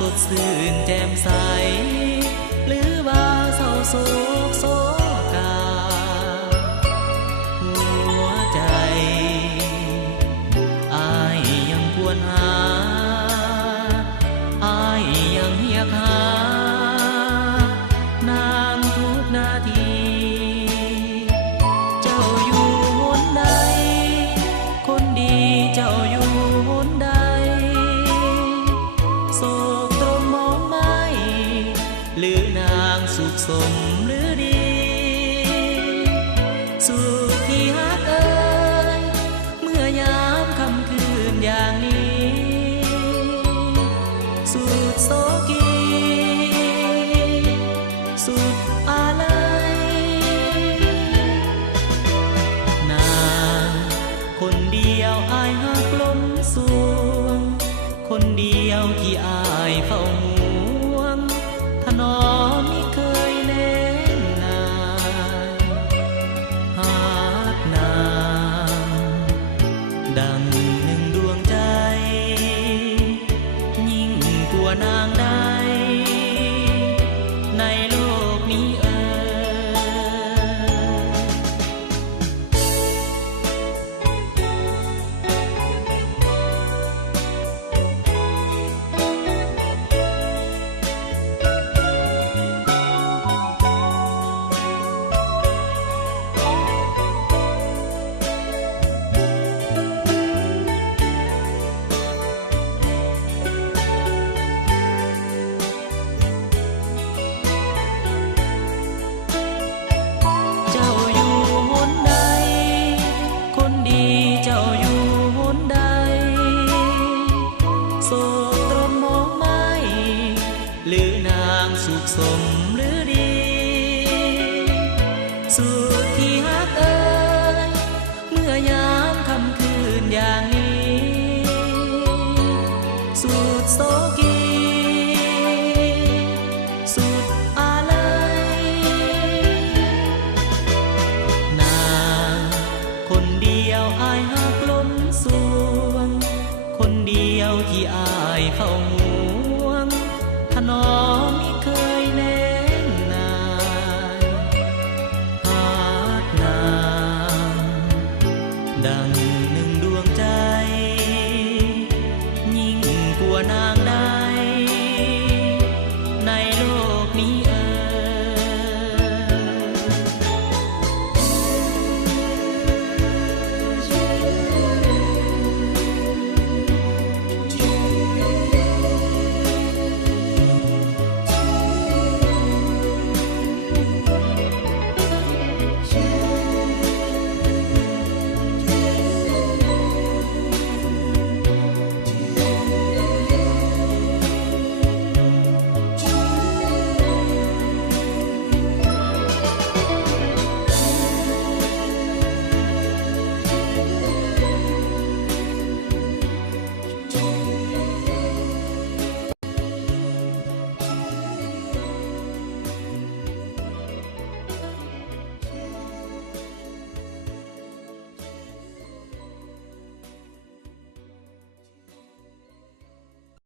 สดชื่นแจ่มใสหรือว่าเศร้าโศกโศกาหัวใจอ้ายยังควรหาอ้ายยังเรียกหานางทุกนาทีเจ้าอยู่หนใดคนดีเจ้าอยู่หนใดโศกตรมมองไม่หรือนางสุขสมหรือดีสุขที่ฮักเอ่ยเมื่อยามค่ำคืนอย่างนี้สุดโศกีสุดอาลัยนางคนเดียวอ้ายฮักล้นสวงคนเดียวที่อ้ายเฝ้าห่วงถนอมมิเคยแน่นนายฮักนางดังหนึ่งดวงใจยิ่งกว่านางใดในโลกนี้หรือนางสุขสมหรือดีสุดที่ฮักเอ่ยเมื่อยามค่ำคืนอย่างนี้สุดโศกีสุดอาลัยนางคนเดียวอ้ายฮักล้นสวงคนเดียวที่อ้ายเฝ้า